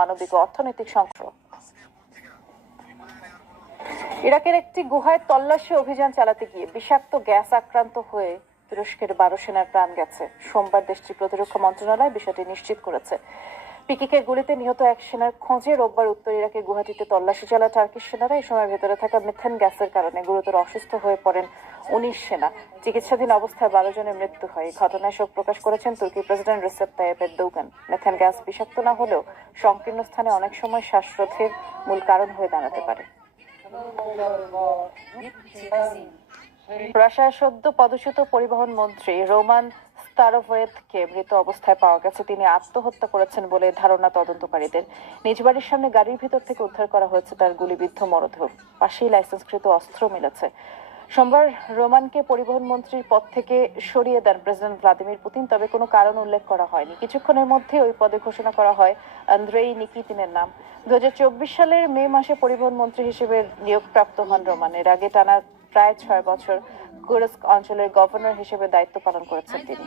মানবিক ও অর্থনৈতিক সংকট। ইরাকের একটি গুহায় তল্লাশি অভিযান চালাতে গিয়ে বিষাক্ত গ্যাস আক্রান্ত হয়ে তুরস্কের 12 সেনার প্রাণ গেছে। সোমবার দেশটির প্রতিরক্ষা মন্ত্রণালয় বিষয়টি নিশ্চিত করেছে। পিকিকে গুলিতে নিহত এক সেনার খোঁজে রোববার উত্তর ইরাকের গুহাটিতে তল্লাশি চালায় টার্কিশ সেনারা। এই সময় ভেতরে থাকা মিথেন গ্যাসের কারণে গুরুতর অসুস্থ হয়ে পড়েন 19 সেনা। চিকিৎসাধীন অবস্থায় 12 জনের মৃত্যু হয়। এই ঘটনায় শোক প্রকাশ করেছেন তুর্কি president Recep Tayyip Erdogan. Methane gas বিষাক্ত না হলেও সংকীর্ণ স্থানে অনেক সময় শ্বাসরোধের মূল কারণ হয়ে দাঁড়াতে পারে। রাশিয়ার সদ্য পদচ্যুত পরিবহন মন্ত্রী রোমান স্তারোভয়েতকে মৃত অবস্থায় পাওয়া গেছে। তিনি আত্মহত্যা করেছেন বলে ধারণা তদন্তকারীদের। নিজ বাড়ির সামনে গাড়ির ভিতর থেকে উদ্ধার করা হয়েছে তার গুলিবিদ্ধ মরদেহ। পাশেই লাইসেন্সকৃত অস্ত্র মিলেছে। সোমবার রোমানকে পরিবহন মন্ত্রীর পদ থেকে সরিয়ে দেন প্রেসিডেন্ট ভ্লাদিমির পুতিন, তবে কোনো কারণ উল্লেখ করা হয়নি। কিছুক্ষণের মধ্যে ওই পদে ঘোষণা করা হয় আন্দ্রেই নিকিতিনের নাম। 2024 সালের মে মাসে পরিবহন মন্ত্রী হিসেবে নিয়োগপ্রাপ্ত হন রোমান। এর আগে টানা প্রায় 6 বছর কুরস্ক অঞ্চলের গভর্নর হিসেবে দায়িত্ব পালন করেছেন তিনি।